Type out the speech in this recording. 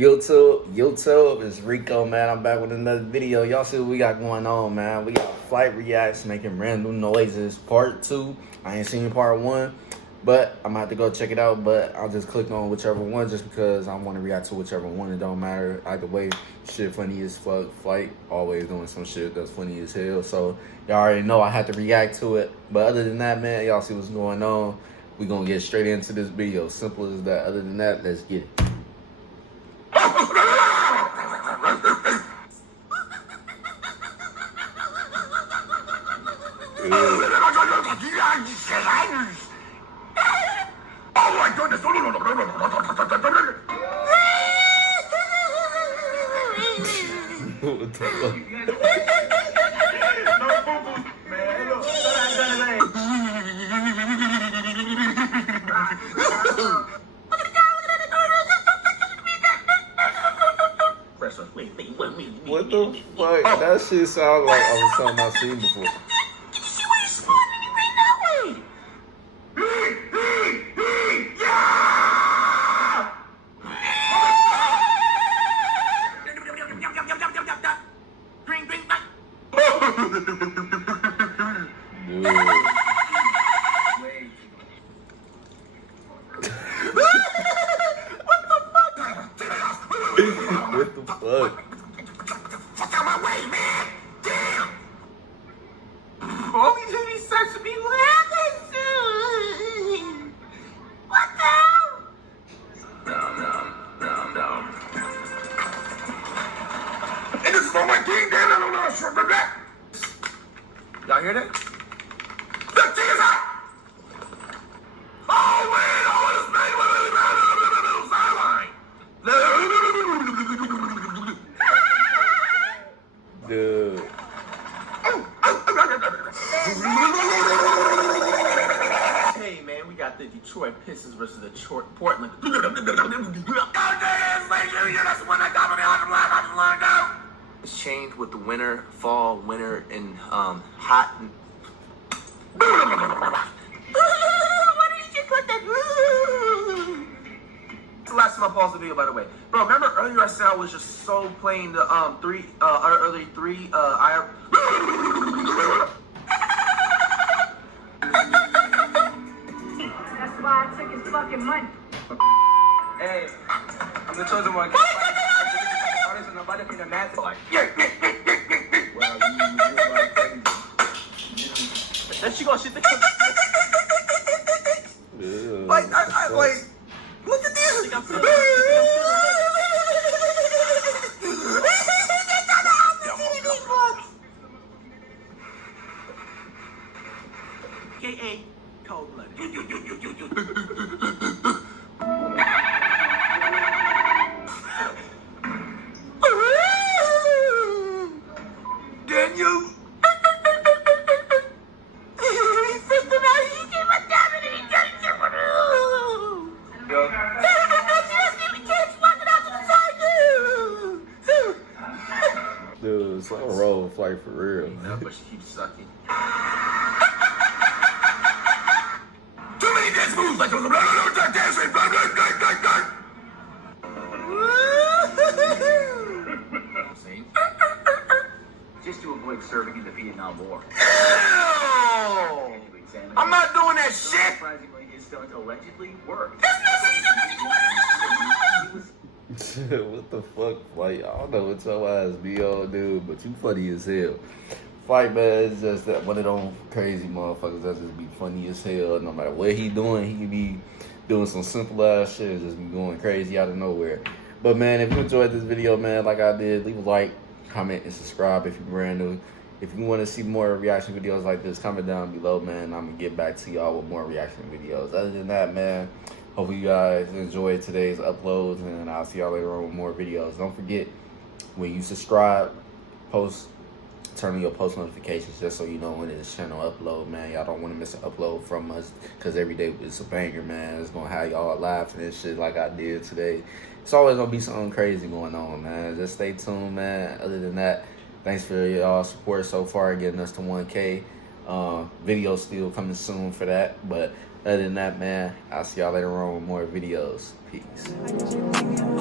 YouTube, it's Rico, man. I'm back with another video. Y'all see what we got going on, man. We got Flightreacts making random noises, part 2. I ain't seen part 1, but I'm gonna have to go check it out. But I'll just click on whichever one just because I want to react to whichever one. It don't matter. Either way, shit funny as fuck. Flight always doing some shit that's funny as hell. So y'all already know I had to react to it. But other than that, man, y'all see what's going on. We gonna get straight into this video. Simple as that. Other than that, let's get it. Oh my goodness! What the fuck? What the fuck? That shit sounds like something I've seen before. What the fuck? Fuck out my way, man! Damn! All these duties starts to be laughing soon. What the hell? No. And this is all my game, damn! I don't know from the back. Y'all hear that? The thing is hot! Oh, wait! Oh, it's made sideline! Dude. Hey man, we got the Detroit Pistons versus the Portland. That's the one that got me out of line. It's changed with the winter, fall, winter, and hot. What did you put that? That's the last time I paused the video, by the way. Bro, remember earlier I said I was just so playing the early three That's why I took his fucking money. Hey, I'm the chosen one. Artists and nobody in the math like. Then she gonna shit the. Like, I like. Look at this. AKA cold-blooded. Daniel! Dude, it's like a roll of Flight for real. No, but she keeps sucking. Too many dance moves like those. Dancing. Just to avoid serving in the Vietnam War. Ew! I'm not doing that shit! Surprisingly, his stunt allegedly worked. What the fuck, Flight? I don't know what your ass be on, dude, but you funny as hell. Flight, man, is just that one of them crazy motherfuckers that just be funny as hell. No matter what he doing, he can be doing some simple ass shit and just be going crazy out of nowhere. But man, if you enjoyed this video, man, like I did, leave a like, comment, and subscribe if you're brand new. If you want to see more reaction videos like this, comment down below, man. I'm going to get back to y'all with more reaction videos. Other than that, man, hopefully you guys enjoyed today's uploads, and I'll see y'all later on with more videos. Don't forget, when you subscribe, turn on your post notifications just so you know when this channel upload, man. Y'all don't want to miss an upload from us because every day it's a banger, man. It's going to have y'all laughing and shit like I did today. It's always going to be something crazy going on, man. Just stay tuned, man. Other than that, Thanks for y'all support so far, getting us to 1K. Video still coming soon for that. But other than that, man, I'll see y'all later on with more videos. Peace.